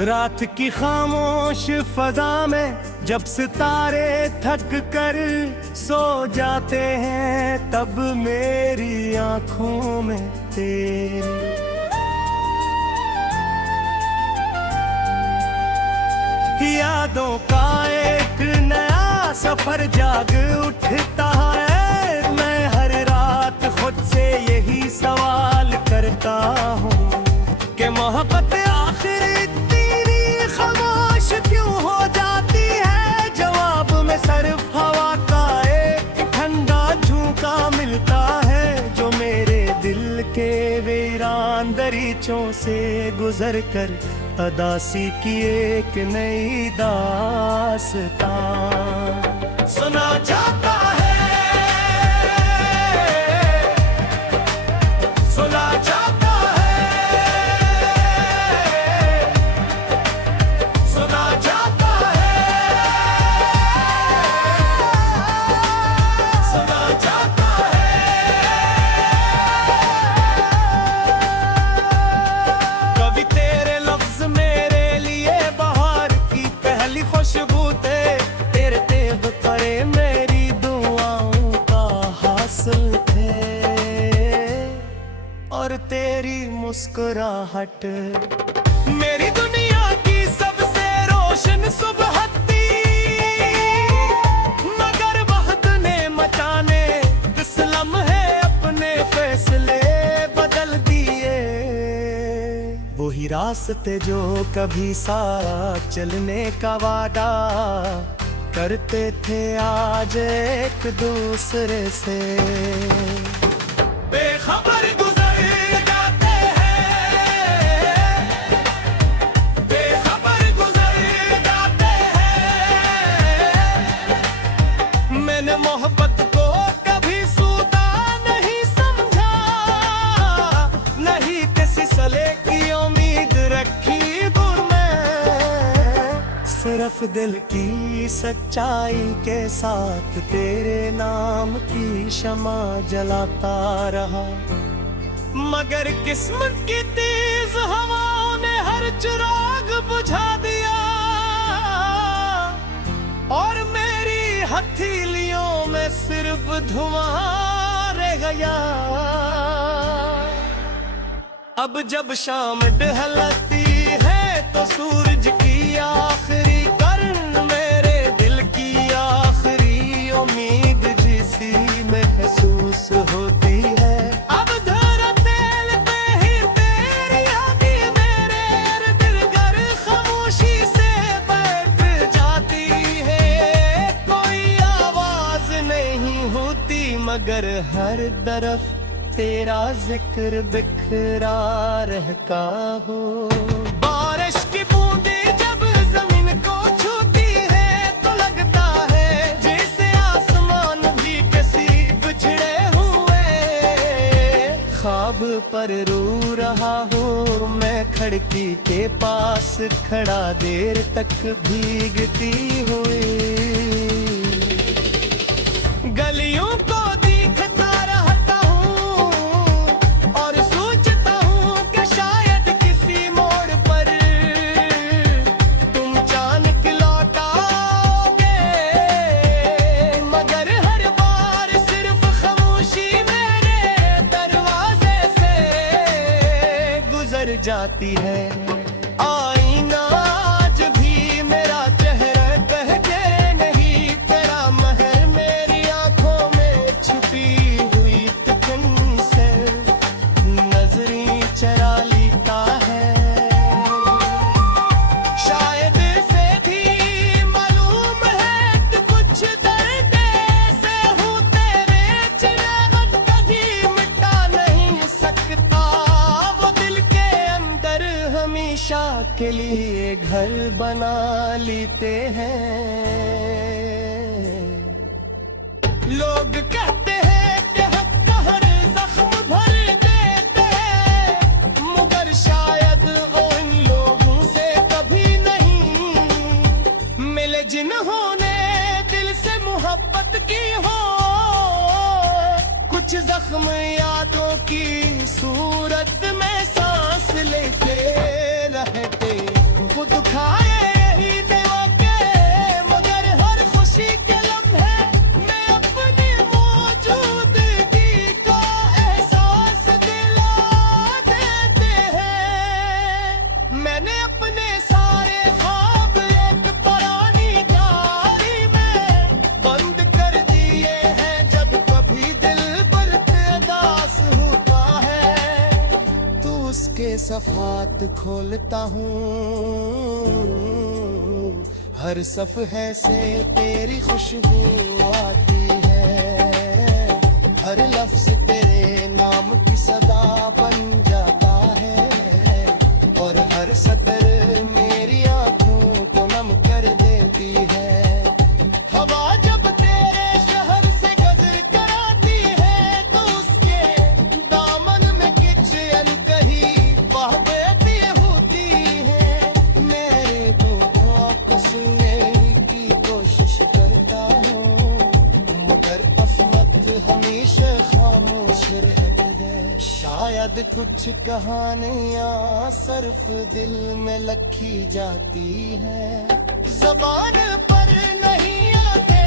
रात की खामोश फजा में जब सितारे थक कर सो जाते हैं, तब मेरी आंखों में तेरी यादों का एक नया सफर जाग उठता है। मैं हर रात खुद से यही सवाल करता हूँ कि मोहब्बत आखिर इतनी खामोश क्यों हो जाती है। जवाब में सिर्फ हवा का एक ठंडा झोंका मिलता है, जो मेरे दिल के वीरान दरीचों से गुजर कर अदासी की एक नई दास्तां सुना जाता है, सुना जाता है, सुना जाता है, सुना जाता है। कभी तेरे लफ्ज मेरे लिए बहार की पहली खुशबू थे, तेरे तेब करे मेरी दुआओं का हासिल थे, और तेरी मुस्कुराहट मेरी दुनिया की सबसे रोशन सुबह थी। मगर वक्त ने मचाने इस लम्हे अपने फैसले बदल दिए। वही रास्ते जो कभी साथ चलने का वादा करते थे, आज एक दूसरे से बेखबर गुजर जाते हैं, बेखबर गुजर जाते हैं। मैंने मोहब्बत को कभी सूदा नहीं समझा, नहीं किसी सले की उम्मीद रखी दूर में। सिर्फ दिल की सच्चाई के साथ तेरे नाम की शमा जलाता रहा। मगर किस्मत की तेज हवाओं ने हर चिराग बुझा दिया, और मेरी हथेलियों में सिर्फ धुआं रह गया। अब जब शाम ढलती है तो सूरज की आखिरी किरण मेरे दिल की आखिरी उम्मीद जिसी महसूस होती है। अब धरा तेल पे ही तेरी यादें मेरे इर्द-गिर्द खामोशी से बैठ जाती है। कोई आवाज नहीं होती मगर हर तरफ तेरा जिक्र बिखरा रहता हो। बारिश की बूंदें जब जमीन को छूती है तो लगता है जैसे आसमान भी किसी बिछड़े हुए ख्वाब पर रो रहा हूँ। मैं खिड़की के पास खड़ा देर तक भीगती हुई गलियों को देखता रहता हूँ, और सोचता हूँ कि शायद किसी मोड़ पर तुम अचानक लौट आओगे। मगर हर बार सिर्फ खामोशी मेरे दरवाजे से गुजर जाती है। आईना आज भी मेरा चेहरा कह के नहीं, तेरा महर मेरी आंखों में छुपी हुई तिकन से नजरी चरा लेता है। शायद से भी मालूम है कि कुछ दर्द ऐसे हूँ तेरे चिराग कभी मिटा नहीं सकता। वो दिल के अंदर हमेशा के लिए घर बना लेते हैं। लोग कहते हैं कि हक हर जख्म भर देते हैं, मगर शायद वो इन लोगों से कभी नहीं मिले जिन्होंने दिल से मोहब्बत की हो। कुछ जख्म यादों की सूरत में सांस लेते रहते वो दुखाए यही दिल के, मगर हर खुशी के लम्हे में अपनी मौजूदगी का एहसास दिला देते हैं। मैंने अपने सारे ख्वाब एक पुरानी डायरी में बंद कर दिए हैं। जब कभी दिल पर उदास होता है तो उसके सफ़ात खोलता हूँ। हर सफ़हे से तेरी खुशबू आती है, हर लफ्ज़ तेरे नाम की सदा बन जाता है, और हर सतर मेरी आँखों को नम कर देती है। हवा जब तेरे शहर से गुजर कर आती है तो उसके दामन में किचन कहीं बह बेती होती है। मेरे को को सुनने की कोशिश करता हूँ, मगर असमत हमेशा खामोश रहती है। शायद कुछ कहानियाँ सिर्फ दिल में लिखी जाती हैं, ज़बान पर नहीं आते।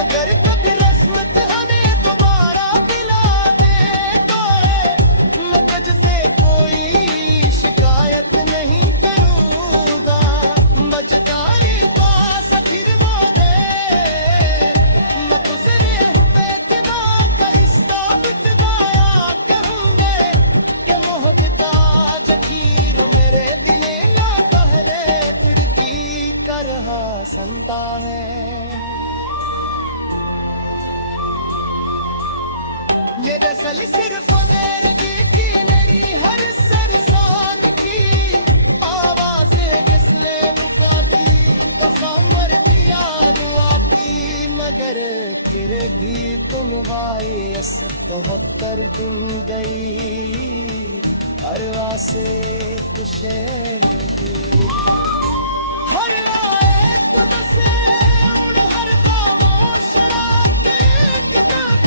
अगर कभी रस्मत हमें दोबारा दिला दे तो मैं तुझसे कोई शिकायत नहीं करूँगा। बजदारी पास फिर वो दे, मैं तुझसे हुए दिमाग का इसका बितवाया कहूँगे कि मोहब्बता जखीर मेरे दिले ना पहले खिड़की का रहा संता है। ये दरअसल सिर्फ मेरे की नहीं, हर सरसान की आवाज़ें जिसने रुका दी तो समर दिया आपकी। मगर फिर भी तुम वायस तो होकर तुम गई, अरवा से तुझे हर आए तुमसे उन हर खामोश रात किताब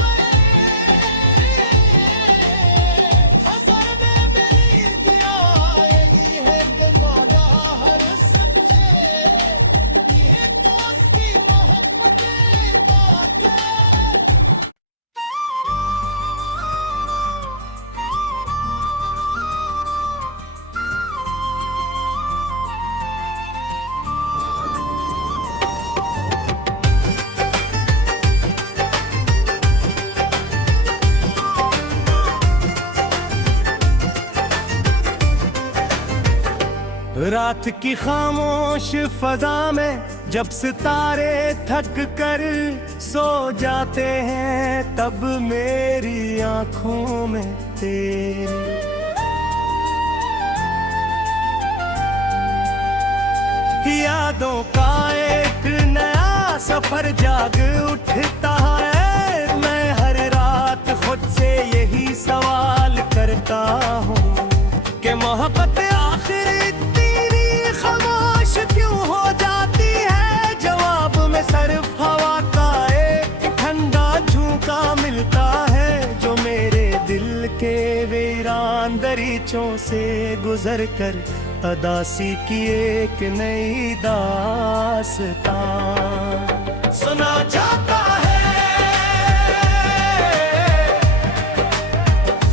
हज़ार में मेरी दिया यही है कि मौला हर समझे ये तो उसकी मोहब्बत बात है। रात की खामोश फजा में जब सितारे थक कर सो जाते हैं, तब मेरी आंखों में तेरी यादों का एक नया सफर जाग उठता है। मैं हर रात खुद से यही सवाल करता हूँ कि मोहब्बत आखिर खामोश क्यों हो जाती है। जवाब में सिर्फ हवा का एक ठंडा झोंका मिलता है, जो मेरे दिल के वीरान दरीचों से गुजर कर अदासी की एक नई दास्तां सुना जाता है,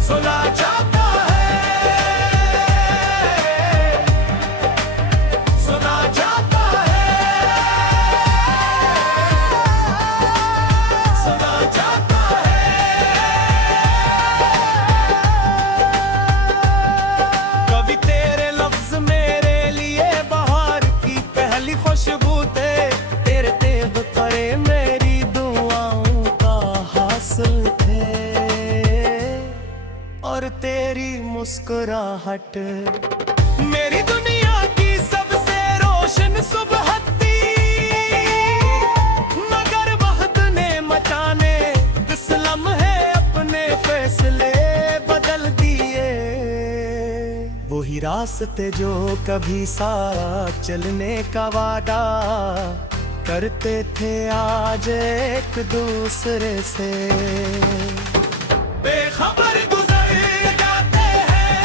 सुना जाता है, सुना जाता है, सुना जाता है। कभी तेरे लफ्ज मेरे लिए बहार की पहली खुशबू थे, तेरे तेब करे मेरी दुआओं का हासिल थे, और तेरी मुस्कुराहट मेरी दुनिया की सबसे रोशन सुबह थी। मगर वक्त ने मचाने इस लम्हे अपने फैसले बदल दिए। वही रास्ते जो कभी साथ चलने का वादा करते थे, आज एक दूसरे से बेखबर गुजर जाते हैं।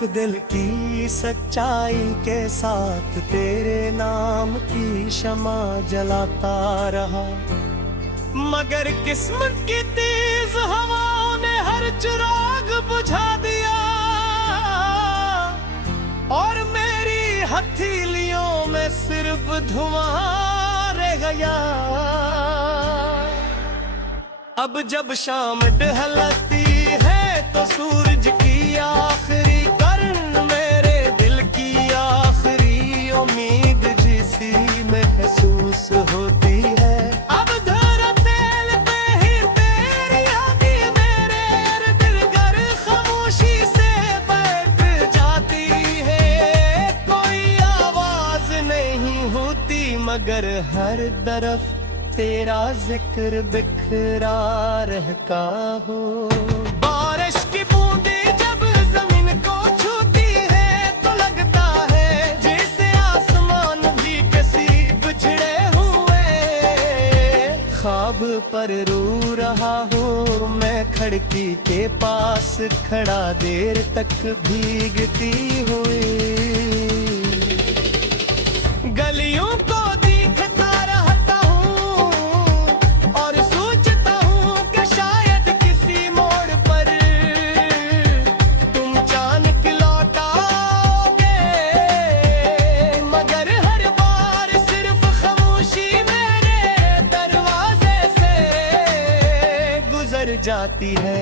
सिर्फ दिल की सच्चाई के साथ तेरे नाम की शमा जलाता रहा। मगर किस्मत की तेज हवाओं ने हर चिराग बुझा दिया और मेरी हथेलियों में सिर्फ धुआं रह गया। अब जब शाम ढलती है तो सूरज की आखिरी किरण मेरे दिल की आखिरी उम्मीद जिसी महसूस होती है। अब धरा तेल पे ही तेरी आदि मेरे इर्द गिर्द खामोशी से बैठ जाती है। कोई आवाज नहीं होती मगर हर तरफ तेरा जिक्र बिखरा रहता हो। बारिश की बूंदें जब जमीन को छूती है तो लगता है जैसे आसमान भी किसी बिछड़े हुए ख्वाब पर रो रहा हूँ मैं। खिड़की के पास खड़ा देर तक भीगती हुई गलियों को जाती है।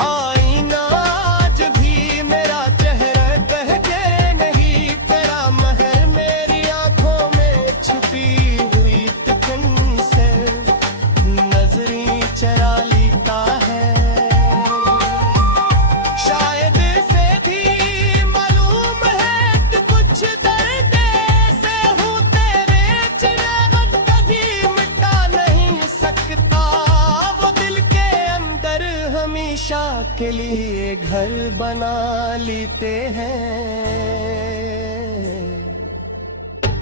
आईना आज भी मेरा चेहरा कह के नहीं तेरा महर मेरी आंखों में छुपी हुई तिकन से नजरी चरा लेता है। शायद से भी मालूम है कि कुछ दर्द से हूँ तेरे चिराग कभी मिटा नहीं सकता। हमेशा के लिए घर बना लेते हैं।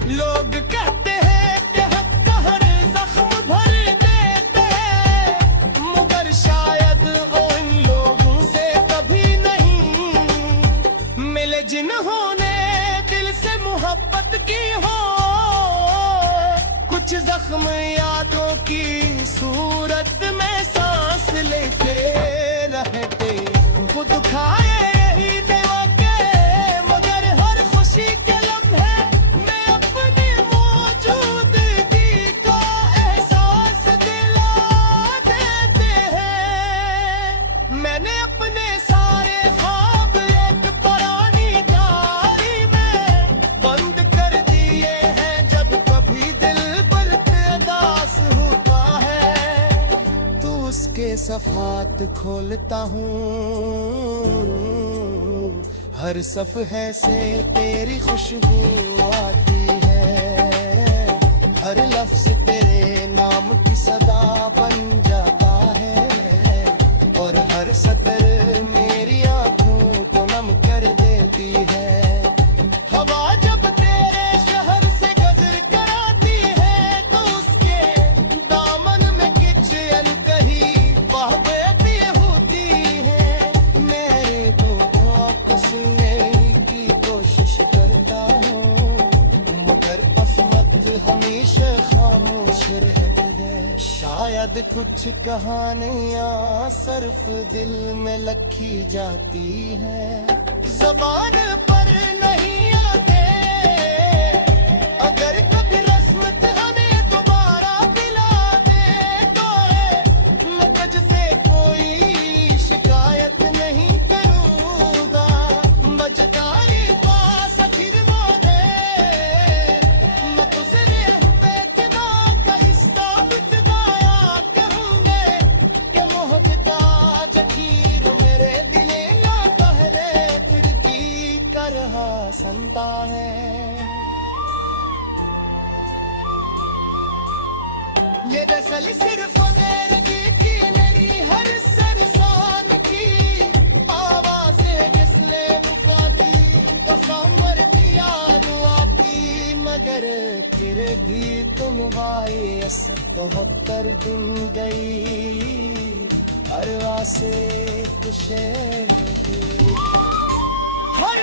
लोग कहते हैं कि हक हर जख्म भर देते हैं मगर शायद वो इन लोगों से कभी नहीं मिले जिन्होंने दिल से मोहब्बत की हो। कुछ जख्म यादों की सूरत में सांस लेते रहते वो दुखाए यही देवा के मगर हर खुशी के लम्हे में अपनी मौजूदगी का एहसास दिला देते हैं। मैंने अपने सारे ख्वाब एक पुरानी डायरी में बंद कर दिए हैं। जब कभी दिल पर उदास होता है तो उसके सफ़ात खोलता हूँ। हर सफ़हे से तेरी खुशबू आती है। हर लफ्ज़ तेरे नाम की सदा बन जाता है और हर सतर मेरी आँखों को नम कर देती है। हवा जब तेरे शहर से गुजर कर आती है तो उसके दामन में किचन कहीं बहती होती है। मेरे को सुनने की कोशिश करता हूँ मगर असमत हमेशा खामोश रहती है। शायद कुछ कहानियाँ सिर्फ दिल में लिखी जाती हैं ज़बान पर नहीं आते। अगर कभी रस्मत हमें दोबारा दिला दे तो मैं तुझसे कोई शिकायत नहीं करूँगा। बजदारी पास आखिर वो दे मैं तुझसे हुए दिमाग का इसका बितवाया कहूँगे कि मोहब्बता जखीर मेरे दिले ना पहले खिड़की का रहा संता है। ये दरअसल सिर्फ गैर की मेरी हर सरसान की आवाज़ें जिसने वफा दी तो सांवर दिया दुआ की मगर फिर भी तुम वाई तो होकर तुम गई अरवा से तुझे हर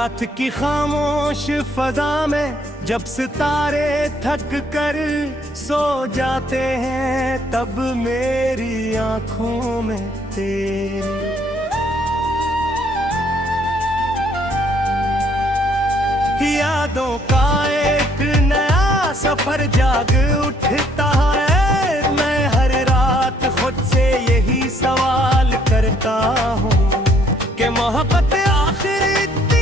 रात की खामोश फजा में जब सितारे थक कर सो जाते हैं, तब मेरी आंखों में तेरी यादों का एक नया सफर जाग उठता है। मैं हर रात खुद से यही सवाल करता हूँ कि मोहब्बत आखिर इतनी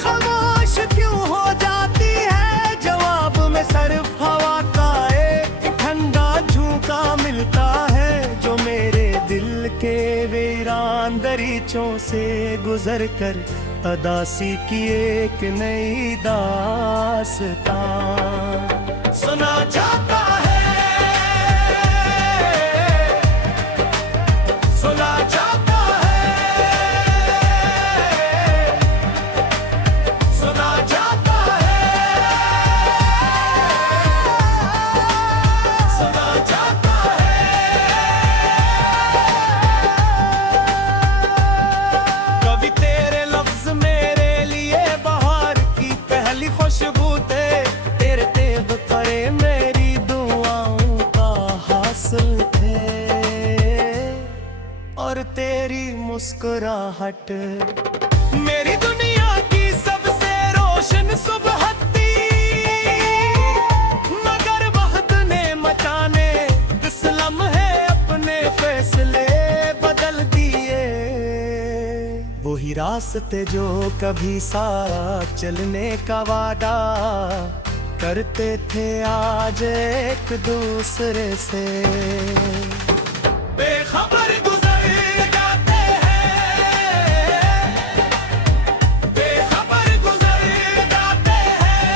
खामोश क्यों हो जाती है। जवाब में सिर्फ हवा का एक ठंडा झोंका मिलता है, जो मेरे दिल के वीरान दरीचों से गुजर कर अदासी की एक नई दास्तां सुना जाता है, सुना जाता है, सुना जाता है, सुना जाता है। कभी तेरे लफ्ज मेरे लिए बहार की पहली खुशबू थे, तेरे तेब करे मेरी दुआओं का हासिल थे, और तेरी मुस्कुराहट मेरी दुनिया की सबसे रोशन सुबह थी। मगर वक्त ने मचाने इस लम्हे अपने फैसले बदल दिए। वही रास्ते जो कभी साथ चलने का वादा करते थे, आज एक दूसरे से बेखबर गुजर जाते हैं, बेखबर गुजर जाते हैं।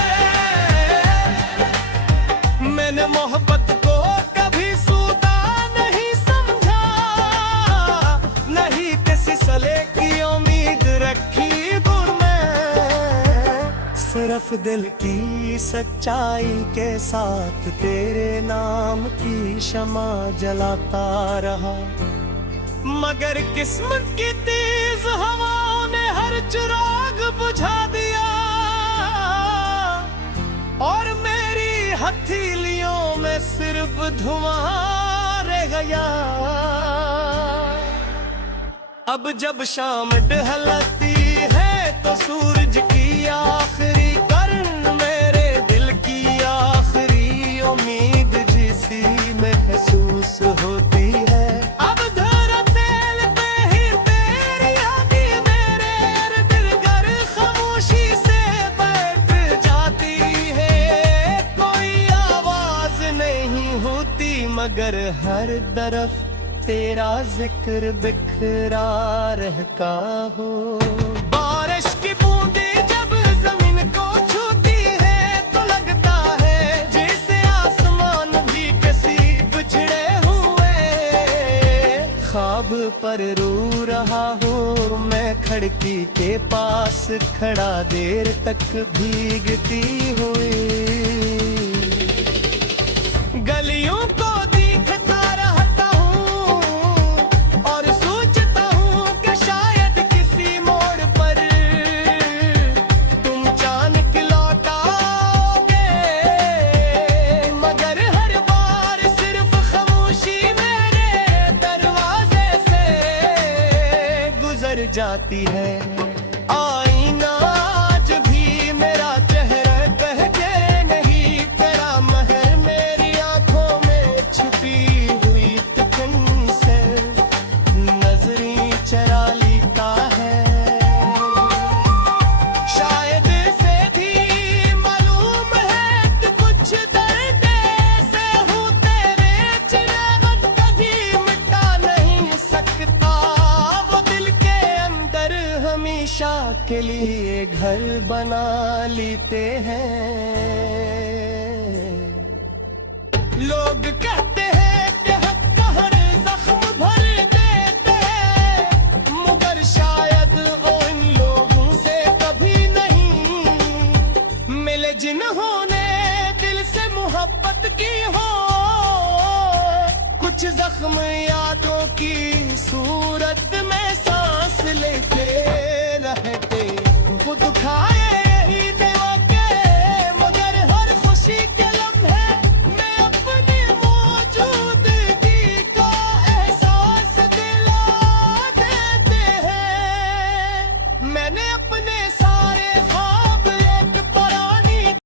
मैंने मोहब्बत को कभी सूदा नहीं समझा, नहीं किसी सले की उम्मीद रखी दूर में। सिर्फ दिल की सच्चाई के साथ तेरे नाम की शमा जलाता रहा। मगर किस्मत की तेज हवाओं ने हर चिराग बुझा दिया, और मेरी हथेलियों में सिर्फ धुआं रह गया। अब जब शाम ढलती है तो सूरज की आखिरी किरण मेरे दिल की आखिरी उम्मीद जिसी महसूस होती है। अब धरा तेल पे ही तेरी यादें मेरे इर्द गिर्द खामोशी से बैठ जाती है। कोई आवाज नहीं होती मगर हर तरफ तेरा जिक्र बिखरा रहता हो। बारिश की बूंदें जब जमीन को छूती है तो लगता है जैसे आसमान भी किसी बिछड़े हुए ख्वाब पर रो रहा हूँ। मैं खिड़की के पास खड़ा देर तक भीगती हुई गलियों को देखता रहता हूँ, और सोचता हूँ कि शायद किसी मोड़ पर तुम अचानक लौट आओगे। मगर हर बार सिर्फ खामोशी मेरे दरवाजे से गुजर जाती है। आईना आज भी मेरा चेहरा कह दे नहीं, तेरा महर मेरी आंखों में छुपी हुई तिकन से नजरी चराली का है। शायद से भी मालूम है कि कुछ दर्द ऐसे हूँ तेरे चिराग कभी मिटा नहीं सकता। वो दिल के अंदर हमेशा के लिए घर बना लेते हैं। लोग कहते हैं कि हक हर जख्म भर देते हैं, मगर शायद वो इन लोगों से कभी नहीं मिले जिन्होंने दिल से मोहब्बत की हो। कुछ जख्म यादों की सूरत में सा